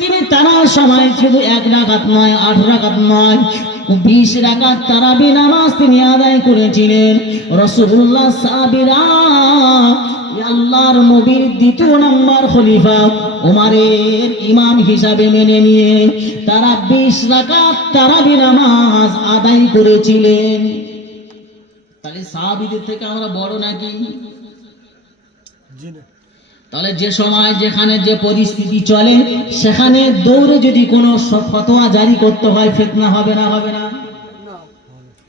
তিনি তারা সময় শুধু এক রাকাত নয়, আট রাকাত নয়, বিশ রাকাত তারাবি নামাজ তিনি আদায় করেছিলেন। রসুল্লাহ সাবিরা আল্লাহর নবীর দ্বিতীয় নম্বর খলিফা ওমারের ইমাম হিসাবে মেনে নিয়ে তারা বিশ রাকাত তারাবি নামাজ আদায় করেছিলেন। তাহলে সাহাবিদের থেকে আমরা বড় নাকি? তাহলে যে সময় যেখানে যে পরিস্থিতি চলে সেখানে দৌড়ে যদি কোনো ফতোয়া জারি করতে হয় ফেতনা হবে না হবে না।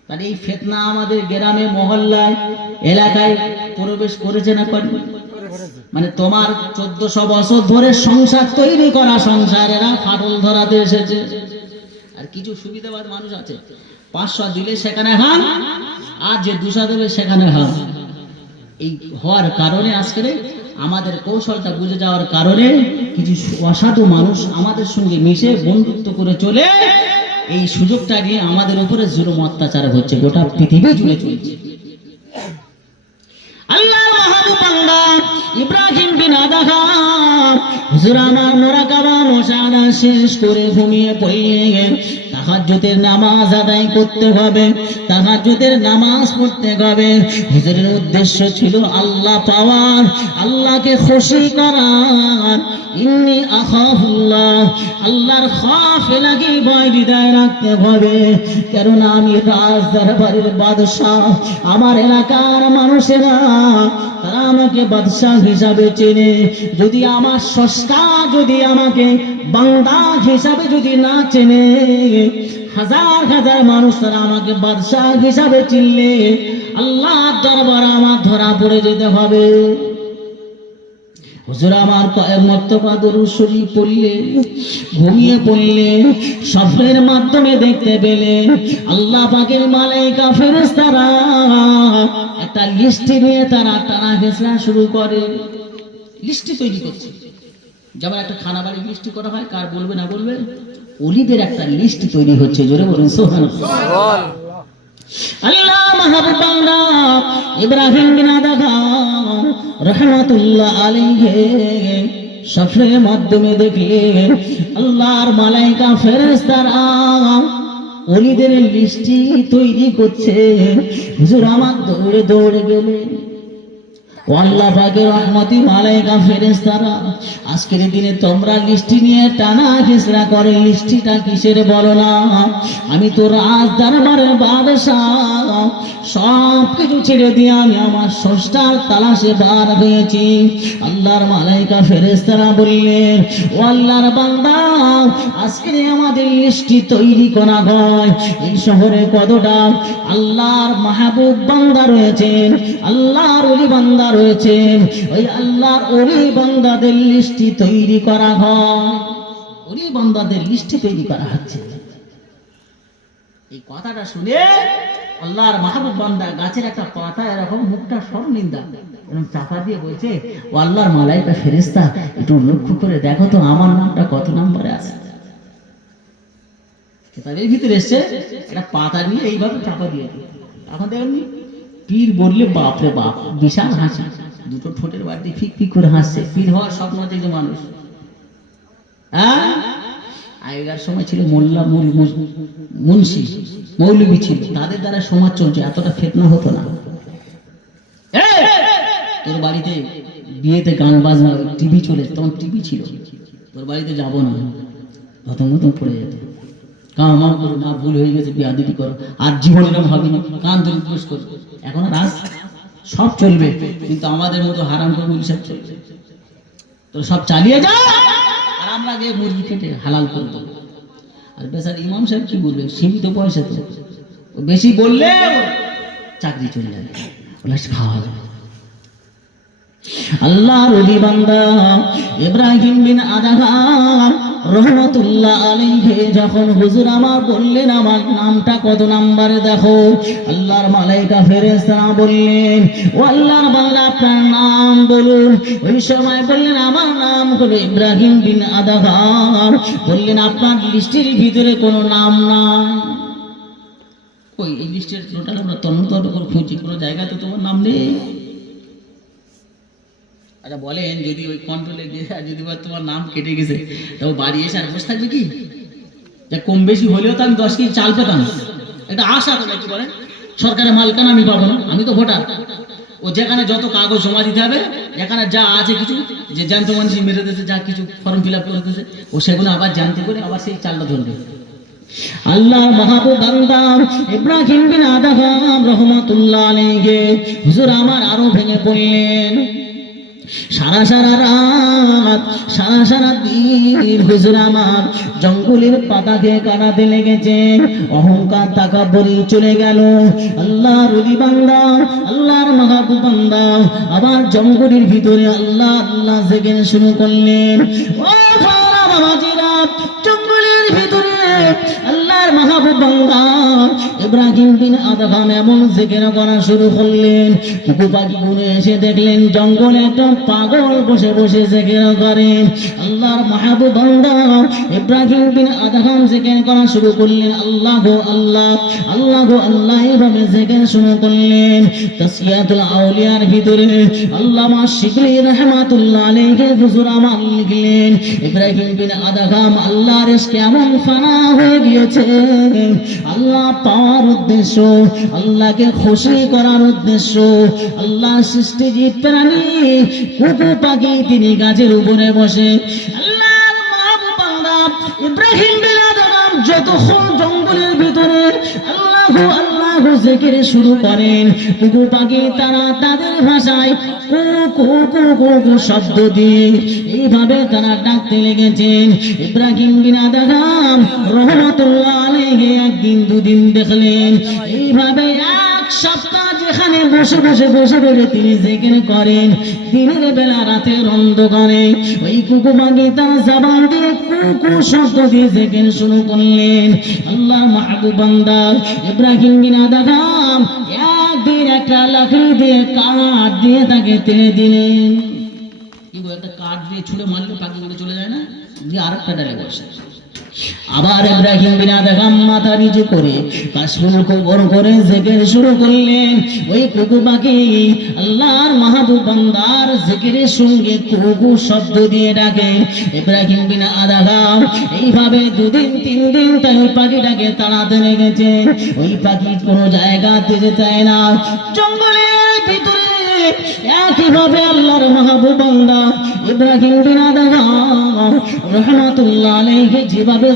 তাহলে এই ফেতনা আমাদের গ্রামে, মহল্লায়, এলাকায় প্রবেশ করেছে না করেনি? মানে তোমার চোদ্দশো বছর ধরে সংসার তৈরি করা সংসারেরা ফাটল ধরাতে এসেছে। আর কিছু সুবিধাবাদ মানুষ আছে। পাঁচশো দিলে সেখানে হান আর যে দুশো দেবে সেখানে হান এই হওয়ার কারণে আজকে আমাদের কৌশলটা বুঝে যাওয়ার কারণে কিছু অসাধু মানুষ আমাদের সঙ্গে মিশে বন্ধুত্ব করে চলে এই সুযোগটা নিয়ে আমাদের উপরে জুলুম, অত্যাচার হচ্ছে, গোটা পৃথিবী জুড়ে চলছে। আল্লাহ মাহবুব ইব্রাহিম বিন আদাহা হুজুর আমার শেষ করে ঘুমিয়ে পড়লেন তাহাজ্জুদের নামাজ আদায় করতে হবে, তাহাজ্জুদের নামাজ পড়তে হবে। হুজুরের উদ্দেশ্য ছিল আল্লাহ পাওয়ার, আল্লাহকে খুশি করার। ইন্নি আখাফুল্লাহ, আল্লাহর খাফ লাগি ভয় বিদায় রাখতে হবে। কেননা আমি রাজ দরবারের বাদশাহ, আমার এলাকার মানুষেরা, তারা আমাকে বাদশাহ হিসাবে চেনে। যদি আমার সস্তা যদি আমাকে বাংলা হিসাবে যদি না চেনে হাজার হাজার মানুষ তারা আমাকে বাদশাহ হিসাবে চিনলে আল্লাহ দরবার আমার ধরা পড়ে যেতে হবে। হুজুর আমার শরীফ পড়লে, ঘুমিয়ে পড়লে মাধ্যমে দেখতে পেলে আল্লাহ পাকের মালাইকা ফেরেশতারা একটা লিস্টি নিয়ে তারা টানা শুরু করে। লিস্টি তৈরি করছে। যেমন একটা খানা লিস্টি করা হয়, কার বলবে না বলবে? অলিদের একটা লিস্ট তৈরি হচ্ছে, জোরে বলুন সোহান আল্লাহ মাহবুব বান্দা ইব্রাহিম বিন আদাগাম রহমাতুল্লাহ আলাইহি মাধ্যমে দেখলে আল্লাহর মালাইকা ফেরেশতারা অলিদের লিস্টি তৈরি করছে। হুজুর আমার দৌড়ে দৌড়ে গেলে ও আল্লাহ পাকের রহমতি মালাইকা ফেরেশতারা, আজকের দিনে তোমরা লিস্টি নিয়ে টানা খেসরা করে, লিস্টিটা কিসের বলো না? আমি তো রাজ দরবারের বাদশাহ সব কিছু ছেড়ে দিয়ে আমি আমার ষষ্ঠার তালাশে বার হয়েছি। আল্লাহর মালাইকা ফেরেস্তারা বললেন, ও আল্লাহর বান্দা, আজকে আমাদের লিস্টি তৈরি করা হয়, এই শহরে কতটা আল্লাহর মাহবুব বান্দা রয়েছেন, আল্লাহর অলি বান্দা রয়েছেন, ওই আল্লাহর অলি বান্দাদের লিস্টি তৈরি করা হয়। অলি বান্দাদের লিস্টি তৈরি করা হচ্ছে। এই কথাটা শুনে আল্লাহর মাহবুব বান্দা গাছের একটা পাতা এরকম মুখটা সর্বনিন্দা এরকম চাপা দিয়ে বলছে, ও আল্লাহর মালাইকা ফেরেস্তা একটু লক্ষ্য করে দেখো তো আমার নামটা কত নম্বরে আছে? ভিতরে এসছে, একটা পাতা নিয়ে এইভাবে চাপা দিয়ে। দেখেননি পীর বললে, বাপ বিশাল হাসি, দুটো ঠোঁটের বাড়িতে ফিক ফিক করে হাসছে, পীর হওয়ার স্বপ্ন দেখে মানুষ। হ্যাঁ? আগেকার সময় ছিল মোল্লা মুল মুন্সি, মৌলবী ছিল। তাদের দ্বারা সমাজ চলছে, এতটা ফেতনা হতো না। তোর বাড়িতে বিয়েতে গান বাজনা, টিভি চলে তখন টিভি ছিল। তোর বাড়িতে যাব না। প্রথম প্রথম পড়ে যেত। কাম করো, না ভুল হয়ে গেছে, বিয়া দিদি করো। আর জীবন এরকম হবে না কান ধরে উপোস করো। এখন আর আজ সব চলবে, কিন্তু আমাদের মতো হারাম করে সব তো সব চালিয়ে যা! গিয়ে মুরগি কেটে হালাল করে দেবো আর বেচার ইমাম সাহেব কি বলবে? সীমিত পয়সা তো। বেশি বললে চাকরি চলে যাবে। খাওয়া যাবে আল্লাহ রবি বান্দা ইব্রাহিম বিন আদাহাম রহমতুল্লাহ আলাইহি, যখন হুজুর আমার বললেন, আমার নামটা কত নাম্বারে দেখো? আল্লাহর মালাইকা ফেরেশতারা বললেন, ও আল্লাহর বান্দা, আপনার নাম বলুন। ওই সময় বললেন, আমার নাম হলো ইব্রাহিম বিন আদাহাম বললেন, আপনার লিস্টের ভিতরে কোনো নাম নাই? ওই লিস্টের টোটাল আমরা তন্ন তন্ন করে খুঁজছি কোনো জায়গাতে তোমার নাম নেই? আচ্ছা বলেন, যদি ওই কন্ট্রোলে গিয়ে, যদি তোমার নাম কেটে গেছে তাও বাড়ি এসে আর বসে থাকবে কি? যা কম বেশি হলেও তো আমি দশ কেজি চাল পেতাম। একটা আশা তো নাকি বলেন? সরকারের মালকান আমি পাবো না, আমি তো ভোটার। ও যেখানে যত কাগজ জমা দিতে হবে, যেখানে যা আছে কিছু, যে জ্যান্ত মানুষ মেরে দিয়েছে, যা কিছু ফর্ম ফিল আপ করে ও সেগুলো আবার জানতে করে আবার সেই চালটা ধরবে। আল্লাহ মাহবুব বান্দা, ইব্রাহিম বিন আদহাম রহমাতুল্লাহ আলাইহি, হুজুর আমার আরও ভেঙে পড়লেন। সারা সারা রাত, সারা সারা দিন হুজুর আমার জঙ্গলের পাতাকে কাটাতে লেগেছে। অহংকার তাকাব্বরি চলে গেল। আল্লাহর ওলি বান্দা, আল্লাহর মাহবুব বান্দা, আবার জঙ্গলের ভিতরে আল্লাহ আল্লাহ জেগে শুরু করলেন। ও ভাইরা, বাবাজিরা, জঙ্গলের ভিতরে আল্লাহর মাহবুব বান্দা ইব্রাহিম বিন আদহাম এমন জেকের করা শুরু করলেন। কুকু পাখি গুনে এসে দেখলেন জঙ্গলে একটা পাগল বসে বসে জেকের করেন। আল্লাহর মাহবুব বান্দা ইব্রাহিম বিন আদহাম জেকের করা শুরু করলেন। আল্লাহ গো আল্লাহ আল্লাহ গো আল্লাহ এইভাবে জেকের শুরু করলেন। তাসিয়াতুল আউলিয়ার ভিতরে আল্লামা শিবলি রহমাতুল্লাহ আলাইহি হুজুর আমার লিখলেন, ইব্রাহিম বিন আদহাম আল্লাহর কেমন ফানা হয়ে গিয়েছে আল্লাহ পাওয়ার উদ্দেশ্য, আল্লাহকে খুশি করার উদ্দেশ্য আল্লাহ সৃষ্টি জীব প্রাণী কুকু পাখি, তিনি গাছের উপরে বসে। বান্দা ইব্রাহিম বিন আদম যতক্ষণ জঙ্গলের ভিতরে, আল্লাহ আল্লাহ জিকির শুরু করেন। কুকু পাখি তারা তাদের ভাষায় কু কু কু কু কু শব্দ দিয়ে এইভাবে তারা ডাকতে লেগেছেন। ইব্রাহিম বিন আদম রহমতুল্লাহ আলাইহি একদিন দুদিন দেখলেন। এইভাবে এক সপ্তাহ যেখানে বসে বসে বসে বসে তিনি জেকের করেন। দিনের বেলা রাতের অন্ধকারে ওই কুকুমাকে তার জবান দিয়ে কুকু শব্দ দিয়ে জেকের শুরু করলেন। আল্লাহ বান্দা, ইব্রাহিম বিন আদম একদিন একটা লাকড়ি দিয়ে কাঠ দিয়ে তাকে তেলে দিলেন। কিন্তু একটা কাঠ দিয়ে ছুঁড়ে মারলে পাখিগুলো চলে যায় না? দিয়ে আরেকটা ডালে বসে। আবার ইব্রাহিম বিন আদম মাথা নিচু করে কাশফুল কবর করে জিকির শুরু করলেন। ওই কুকু পাখি আল্লাহর মাহবুব বান্দার জিকিরের সঙ্গে কুকু শব্দ দিয়ে ডাকে। ইব্রাহিম বিন আদম এইভাবে দুদিন, তিন দিন তাই ওই পাখিটাকে তাড়াতে লেগেছে। ওই পাখি কোনো জায়গাতে যেতে চায় না। জঙ্গলের একইভাবে আল্লাহর মাহবুব ইব্রাহিম রহমাতুল্লাহ যেভাবে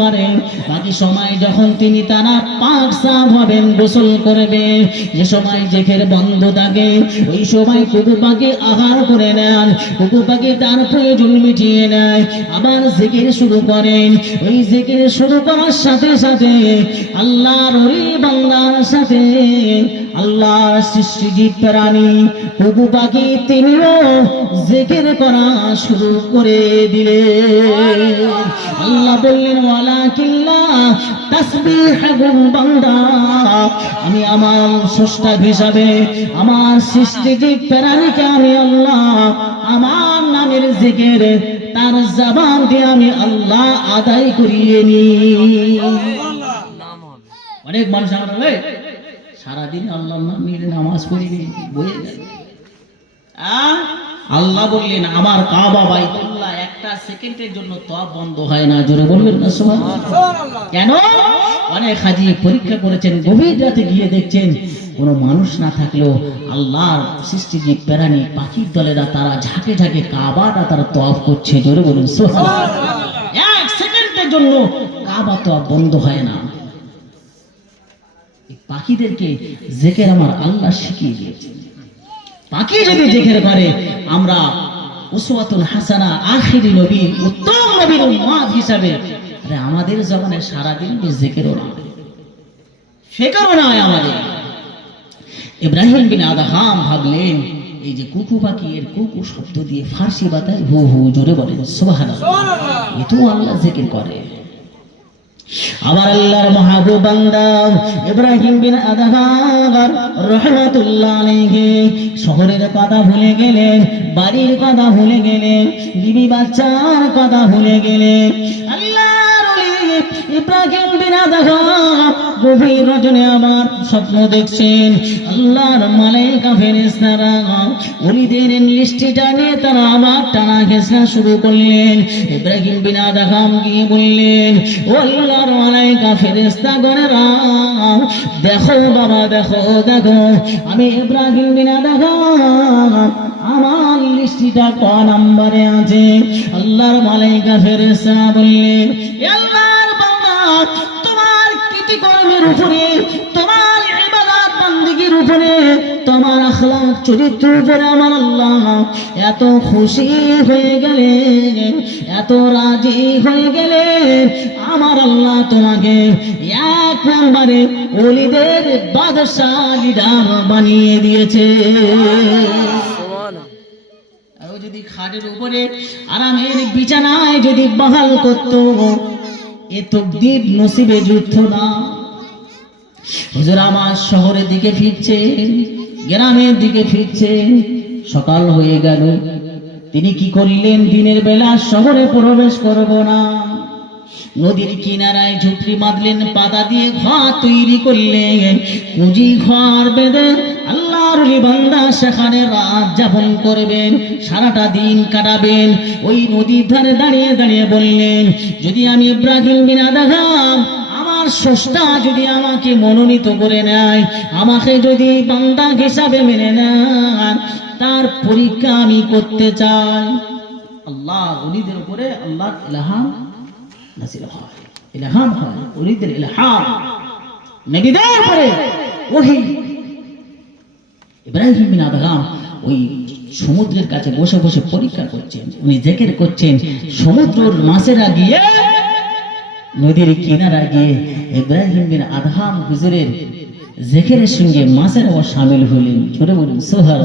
করেন, বাকি সময় যখন তিনি তারা পাক সাফ হবেন, গোসল করবেন যে সময় জেখের বন্ধ থাকে, ওই সময় কুকু পাখি আহার করে নেন কুকু পাখি তার প্রয়োজন মিটিয়ে নেয়, আবার জিকির শুরু করেন। ওই জিকির শুরু করার সাথে সাথে আল্লাহর বান্দার সাথে আল্লাহর সৃষ্টি জীব প্রাণী কুকু পাখি তিনিও জিকির করা শুরু করে দিলে। আল্লাহ বললেন ওয়ালা কিল্লা আমি আমার স্রষ্টা হিসাবে আমার সৃষ্টি জীব প্রাণীকে আমি আল্লাহ আমার নামের জিকির তার জবান দিয়ে আমি আল্লাহ আদায় করিয়ে নি অনেক মানুষ আমার সারাদিন আল্লাহর নাম নিয়ে নামাজ পড়িনি বয়ে আহ? আল্লাহ বললেন আমার কাবা বাইতুল্লাহ একটা সেকেন্ডের জন্য তপ বন্ধ হয় না। জোরে বলবেন না সুবহানাল্লাহ? কেন? অনেক হাজি পরীক্ষা করেছেন গভীর রাতে গিয়ে দেখছেন কোনো মানুষ না থাকলেও আল্লাহর সৃষ্টি যে প্রাণী পাখির দলেরা তারা ঝাঁকে ঝাঁকে কাবাটা তারা তফ করছে। জোরে বলুন সুবহানাল্লাহ। এক সেকেন্ডের জন্য কাবা তফ বন্ধ হয় না। পাখিদেরকে জেকের আমার আল্লাহ শিখিয়ে দিয়েছেন পাখি যদি জেকের করে আমরা উসওয়াতুল হাসানা, আখিরি নবী, উত্তম নবীর উম্মাদ হিসাবে, আরে আমাদের জমানে সারাদিন জেকেরও না? ফেকারও নয় আমাদের। ইব্রাহিম বিন আদহাম ভাবলেন, এই যে কুকু পাখি, এর কুকু শব্দ দিয়ে ফার্সি বাতায় হু হু জোরে বলেন, সুবহানাল্লাহ। এ তো আল্লাহ জিকির করে। আমার আল্লাহর মাহবুব বান্দা ইব্রাহিম বিন আদহাম রহমাতুল্লাহ আলাইহি। শহরের কথা ভুলে গেলেন বাড়ির কথা ভুলে গেলেন বিবি বাচ্চার কথা ভুলে গেলেন আল্লাহর ওলি ইব্রাহিম গভীর রজনে আমার স্বপ্ন দেখছেন। আল্লাহর তারা আবার টানা শুরু করলেন। ইব্রাহিম বিনা দেখাম গিয়ে বললেন, ও আল্লাহর মালাইকা ফেরেশতা গণেরা দেখো বাবা, দেখো দেখো, আমি ইব্রাহিম বিনা দেখা আমার লিস্টিটা ক নাম্বারে আছে? আল্লাহর মালাইকা ফেরেশতা বললেন, "এ আল্লাহর বান্দা তোমার কৃতিকর্মের উপরে, তোমার ইবাদত বান্দিগির উপরে, তোমার আখলাক চরিত্রের উপরে আমার আল্লাহ এত খুশি হয়ে গেলে এত রাজি হয়ে গেলে আমার আল্লাহ তোমাকে এক নম্বরে ওলিদের বাদশাহ লিডার বানিয়ে দিয়েছে। যদি খাটের উপরে আরামের বিছানায় যদি বহাল করত এ তকদির নসিবে যুদ্ধ না। হুজুর আমার শহরের দিকে ফিরছেন গ্রামের দিকে ফিরছেন সকাল হয়ে গেল। তিনি কি করলেন? দিনের বেলা শহরে প্রবেশ করব না। নদীর কিনারায় ঝুপড়ি বাঁধলেন, পাতা দিয়ে ঘর তৈরি করলেন। কুঁজি ঘর বেঁধে আল্লাহর বান্দা সেখানে রাত যাপন করবেন, সারাটা দিন কাটাবেন। ওই নদীর ধারে দাঁড়িয়ে দাঁড়িয়ে বললেন, যদি আমি ইব্রাহিম বিনা দেখাম আমার স্রষ্টা যদি আমাকে মনোনীত করে নেয়, আমাকে যদি বান্দা হিসাবে মেনে নেন তার পরীক্ষা আমি করতে চাই। আল্লাহ উনিদের উপরে আল্লাহ ইলাহাম নাসিল হয়। ইলাহাম হয় উনিদের ইলাহাম। নবীদের উপরে ওহি ইব্রাহিম বিন ওই সমুদ্রের কাছে বসে বসে পরীক্ষা করছেন। উনি জেকের করছেন, সমুদ্রের মাছেরা গিয়ে নদীর কিনারা গিয়ে ইব্রাহিম বিন আদহাম হুজুরের জেকের সঙ্গে মাছেরাও সামিল হলেন। ছোট বলুন সোহার